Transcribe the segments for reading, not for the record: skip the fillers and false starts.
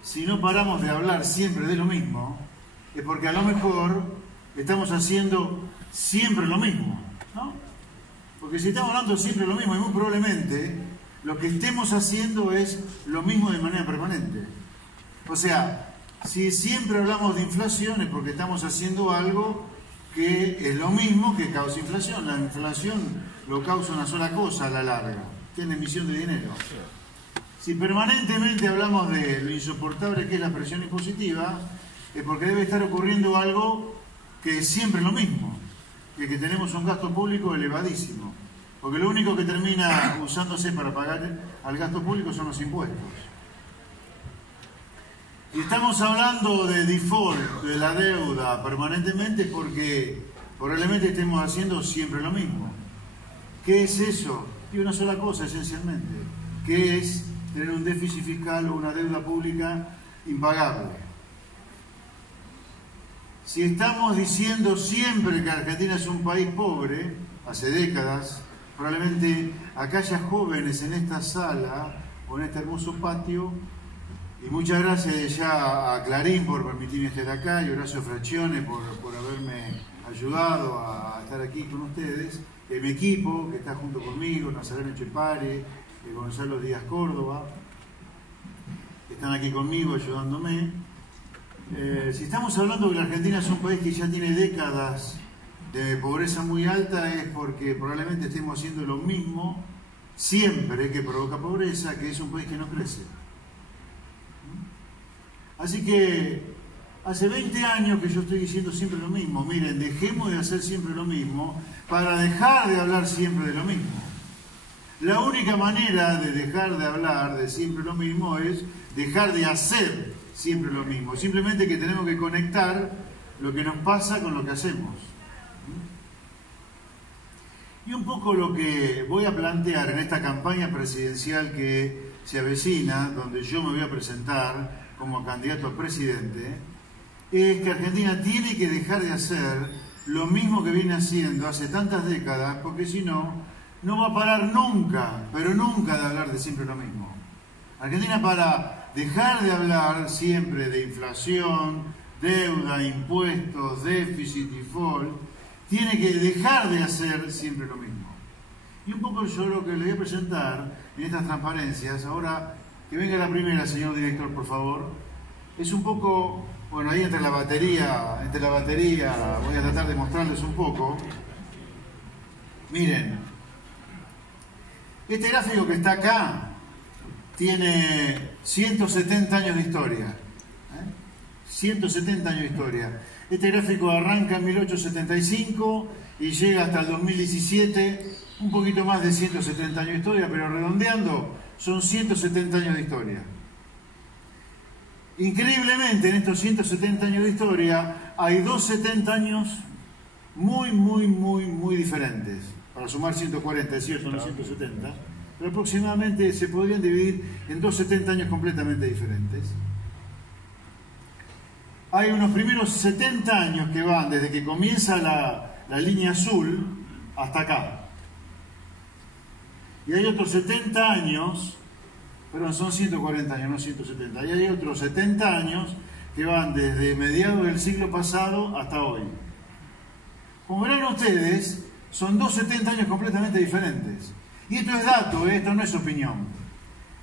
Si no paramos de hablar siempre de lo mismo, es porque a lo mejor estamos haciendo siempre lo mismo, ¿no? Porque si estamos hablando siempre lo mismo, y muy probablemente lo que estemos haciendo es lo mismo de manera permanente. O sea, si siempre hablamos de inflación es porque estamos haciendo algo que es lo mismo que causa inflación. La inflación lo causa una sola cosa a la larga, que es la emisión de dinero. Si permanentemente hablamos de lo insoportable que es la presión impositiva, es porque debe estar ocurriendo algo que es siempre lo mismo, que tenemos un gasto público elevadísimo, porque lo único que termina usándose para pagar al gasto público son los impuestos. Y estamos hablando de default, de la deuda permanentemente, porque probablemente estemos haciendo siempre lo mismo. ¿Qué es eso? Y una sola cosa esencialmente, que es tener un déficit fiscal o una deuda pública impagable. Si estamos diciendo siempre que Argentina es un país pobre, hace décadas, probablemente acá haya jóvenes en esta sala o en este hermoso patio, y muchas gracias ya a Clarín por permitirme estar acá, y Horacio Fraccione por haberme ayudado a estar aquí con ustedes, mi equipo que está junto conmigo, Nazareno Chepare, Gonzalo Díaz Córdoba, están aquí conmigo ayudándome. Si estamos hablando que la Argentina es un país que ya tiene décadas de pobreza muy alta, es porque probablemente estemos haciendo lo mismo siempre que provoca pobreza, que es un país que no crece. Así que hace 20 años que yo estoy diciendo siempre lo mismo. Miren, dejemos de hacer siempre lo mismo para dejar de hablar siempre de lo mismo. La única manera de dejar de hablar de siempre lo mismo es dejar de hacer siempre lo mismo. Simplemente que tenemos que conectar lo que nos pasa con lo que hacemos. Y un poco lo que voy a plantear en esta campaña presidencial que se avecina, donde yo me voy a presentar como candidato a presidente, es que Argentina tiene que dejar de hacer lo mismo que viene haciendo hace tantas décadas, porque si no, no va a parar nunca, pero nunca de hablar de siempre lo mismo. Argentina, para dejar de hablar siempre de inflación, deuda, impuestos, déficit, default, tiene que dejar de hacer siempre lo mismo. Y un poco yo lo que le voy a presentar en estas transparencias, ahora que venga la primera, señor director, por favor, es un poco, bueno, ahí entre la batería voy a tratar de mostrarles un poco. Miren, este gráfico que está acá tiene 170 años de historia. 170 años de historia. Este gráfico arranca en 1875 y llega hasta el 2017, un poquito más de 170 años de historia, pero redondeando son 170 años de historia. Increíblemente, en estos 170 años de historia hay dos 70 años muy diferentes. Para sumar 140, es cierto, no 170, pero aproximadamente se podrían dividir en dos 70 años completamente diferentes. Hay unos primeros 70 años que van desde que comienza la línea azul hasta acá. Y hay otros 70 años, perdón, son 140 años, no 170. Y hay otros 70 años que van desde mediados del siglo pasado hasta hoy. Como verán ustedes, son dos 70 años completamente diferentes. Y esto es dato, esto no es opinión.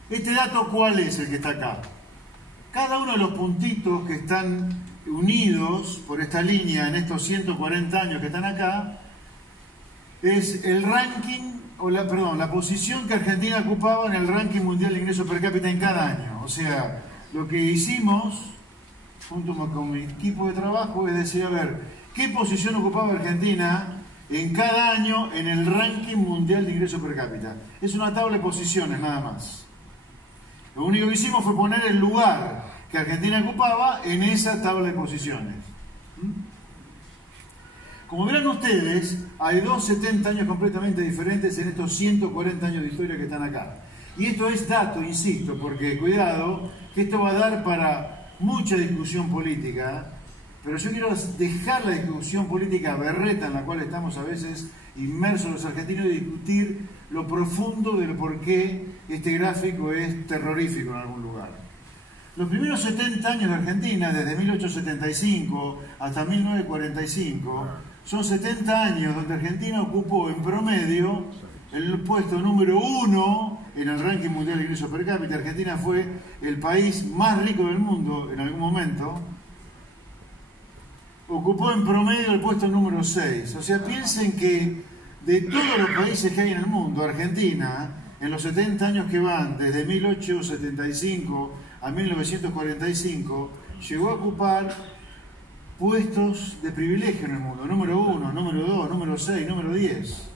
¿Este dato cuál es el que está acá? Cada uno de los puntitos que están unidos por esta línea en estos 140 años que están acá es el ranking, la posición que Argentina ocupaba en el ranking mundial de ingresos per cápita en cada año. O sea, lo que hicimos junto con mi equipo de trabajo es decir, a ver, ¿qué posición ocupaba Argentina en cada año en el ranking mundial de ingresos per cápita? Es una tabla de posiciones nada más. Lo único que hicimos fue poner el lugar que Argentina ocupaba en esa tabla de posiciones. Como verán ustedes, hay dos 70 años completamente diferentes en estos 140 años de historia que están acá. Y esto es dato, insisto, porque cuidado, que esto va a dar para mucha discusión política, pero yo quiero dejar la discusión política berreta en la cual estamos a veces inmersos los argentinos y discutir lo profundo del por qué este gráfico es terrorífico en algún lugar. Los primeros 70 años de Argentina, desde 1875 hasta 1945, son 70 años donde Argentina ocupó en promedio el puesto número 1 en el ranking mundial de ingresos per cápita. Argentina fue el país más rico del mundo en algún momento. Ocupó en promedio el puesto número 6. O sea, piensen que de todos los países que hay en el mundo, Argentina, en los 70 años que van, desde 1875 a 1945, llegó a ocupar puestos de privilegio en el mundo. Número 1, número 2, número 6, número 10.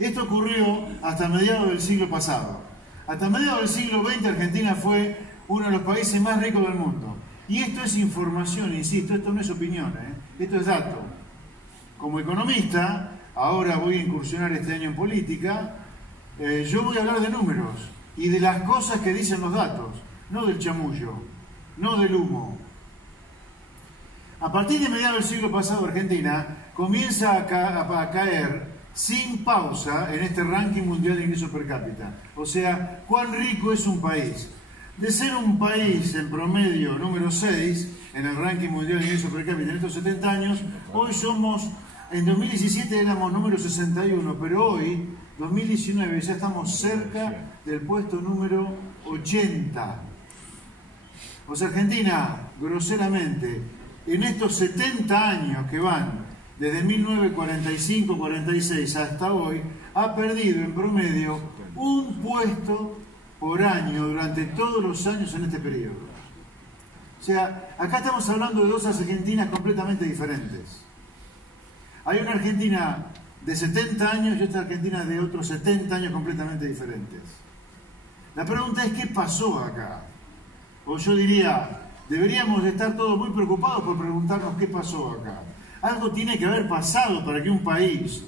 Esto ocurrió hasta mediados del siglo pasado. Hasta mediados del siglo XX, Argentina fue uno de los países más ricos del mundo. Y esto es información, insisto, esto no es opinión, esto es dato. Como economista, ahora voy a incursionar este año en política, yo voy a hablar de números y de las cosas que dicen los datos, no del chamullo, no del humo. A partir de mediados del siglo pasado, Argentina comienza a caer sin pausa en este ranking mundial de ingresos per cápita. O sea, cuán rico es un país. De ser un país en promedio número 6 en el ranking mundial de ingresos per cápita en estos 70 años, hoy somos, en 2017 éramos número 61, pero hoy, 2019, ya estamos cerca del puesto número 80. O sea, Argentina, groseramente, en estos 70 años que van desde 1945-46 hasta hoy, ha perdido en promedio un puesto por año durante todos los años en este periodo. O sea, acá estamos hablando de dos Argentinas completamente diferentes. Hay una Argentina de 70 años y otra Argentina de otros 70 años completamente diferentes. La pregunta es, ¿qué pasó acá? O yo diría, deberíamos de estar todos muy preocupados por preguntarnos qué pasó acá. Algo tiene que haber pasado para que un país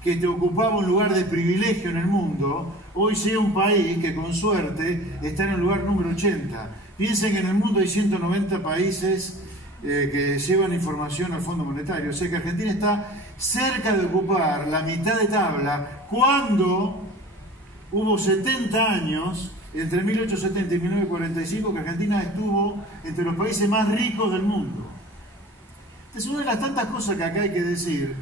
que te ocupaba un lugar de privilegio en el mundo, hoy sea un país que con suerte está en el lugar número 80. Piensen que en el mundo hay 190 países que llevan información al Fondo Monetario. O sea que Argentina está cerca de ocupar la mitad de tabla cuando hubo 70 años, entre 1870 y 1945, que Argentina estuvo entre los países más ricos del mundo. Es una de las tantas cosas que acá hay que decir.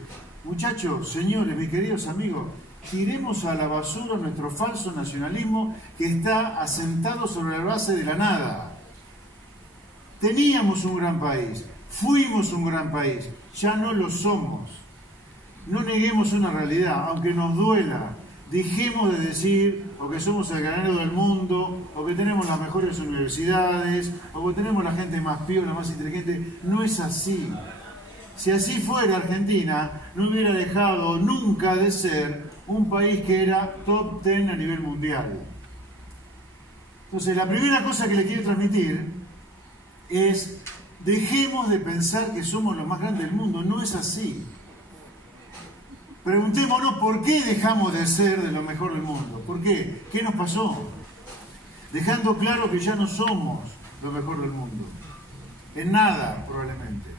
Muchachos, señores, mis queridos amigos, tiremos a la basura nuestro falso nacionalismo que está asentado sobre la base de la nada. Teníamos un gran país, fuimos un gran país, ya no lo somos. No neguemos una realidad, aunque nos duela. Dejemos de decir o que somos el granero del mundo, o que tenemos las mejores universidades, o que tenemos la gente más piola, más inteligente. No es así. Si así fuera, Argentina no hubiera dejado nunca de ser un país que era top 10 a nivel mundial. Entonces, la primera cosa que le quiero transmitir es: dejemos de pensar que somos los más grandes del mundo. No es así. Preguntémonos por qué dejamos de ser de lo mejor del mundo. ¿Por qué? ¿Qué nos pasó? Dejando claro que ya no somos lo mejor del mundo. En nada, probablemente.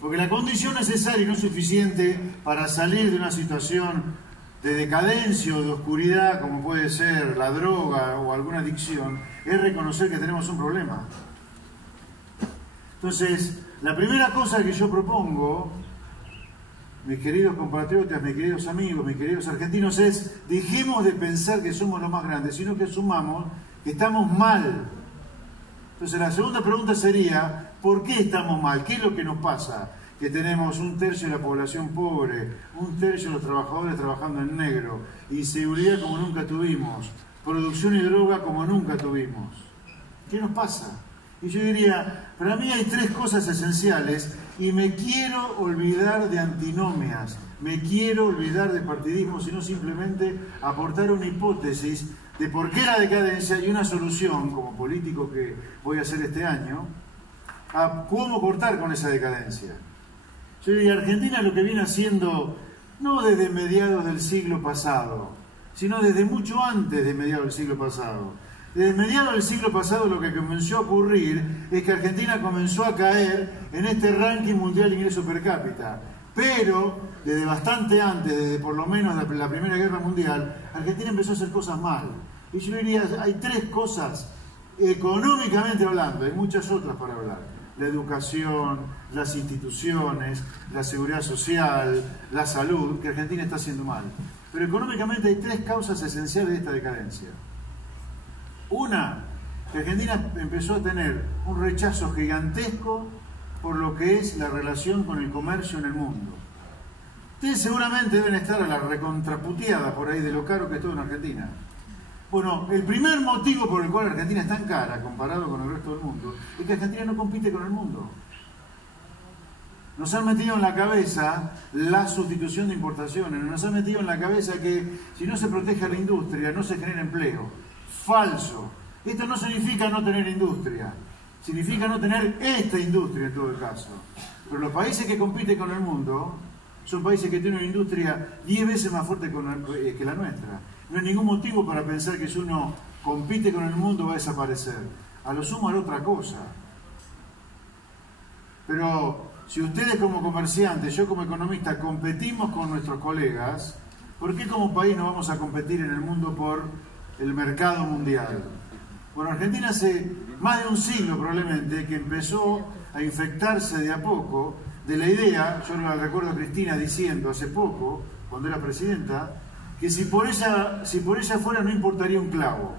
Porque la condición necesaria y no suficiente para salir de una situación de decadencia o de oscuridad, como puede ser la droga o alguna adicción, es reconocer que tenemos un problema. Entonces, la primera cosa que yo propongo, mis queridos compatriotas, mis queridos amigos, mis queridos argentinos, es: dejemos de pensar que somos los más grandes, sino que asumamos que estamos mal. Entonces, la segunda pregunta sería: ¿por qué estamos mal? ¿Qué es lo que nos pasa? Que tenemos un tercio de la población pobre, un tercio de los trabajadores trabajando en negro, inseguridad como nunca tuvimos, producción y droga como nunca tuvimos. ¿Qué nos pasa? Y yo diría, para mí hay tres cosas esenciales, y me quiero olvidar de antinomias, me quiero olvidar de partidismo, sino simplemente aportar una hipótesis de por qué la decadencia y una solución, como político que voy a hacer este año, a cómo cortar con esa decadencia. Yo diría, Argentina lo que viene haciendo, no desde mediados del siglo pasado, sino desde mucho antes de mediados del siglo pasado. Desde mediados del siglo pasado lo que comenzó a ocurrir es que Argentina comenzó a caer en este ranking mundial de ingresos per cápita. Pero desde bastante antes, desde por lo menos la Primera Guerra Mundial, Argentina empezó a hacer cosas mal. Y yo diría, hay tres cosas económicamente hablando, hay muchas otras para hablar. La educación, las instituciones, la seguridad social, la salud, que Argentina está haciendo mal. Pero económicamente hay tres causas esenciales de esta decadencia. Una, que Argentina empezó a tener un rechazo gigantesco por lo que es la relación con el comercio en el mundo. Ustedes seguramente deben estar a la recontraputeada por ahí de lo caro que es todo en Argentina. Bueno, el primer motivo por el cual Argentina es tan cara comparado con el resto del mundo es que Argentina no compite con el mundo. Nos han metido en la cabeza la sustitución de importaciones, nos han metido en la cabeza que si no se protege a la industria no se genera empleo. Falso. Esto no significa no tener industria, significa no tener esta industria en todo el caso. Pero los países que compiten con el mundo son países que tienen una industria 10 veces más fuerte que la nuestra. No hay ningún motivo para pensar que si uno compite con el mundo va a desaparecer. A lo sumo hará otra cosa. Pero si ustedes como comerciantes, yo como economista, competimos con nuestros colegas, ¿por qué como país no vamos a competir en el mundo por el mercado mundial? Bueno, Argentina hace más de un siglo probablemente que empezó a infectarse de a poco de la idea, yo la recuerdo a Cristina diciendo hace poco, cuando era presidenta, que si por ella fuera no importaría un clavo.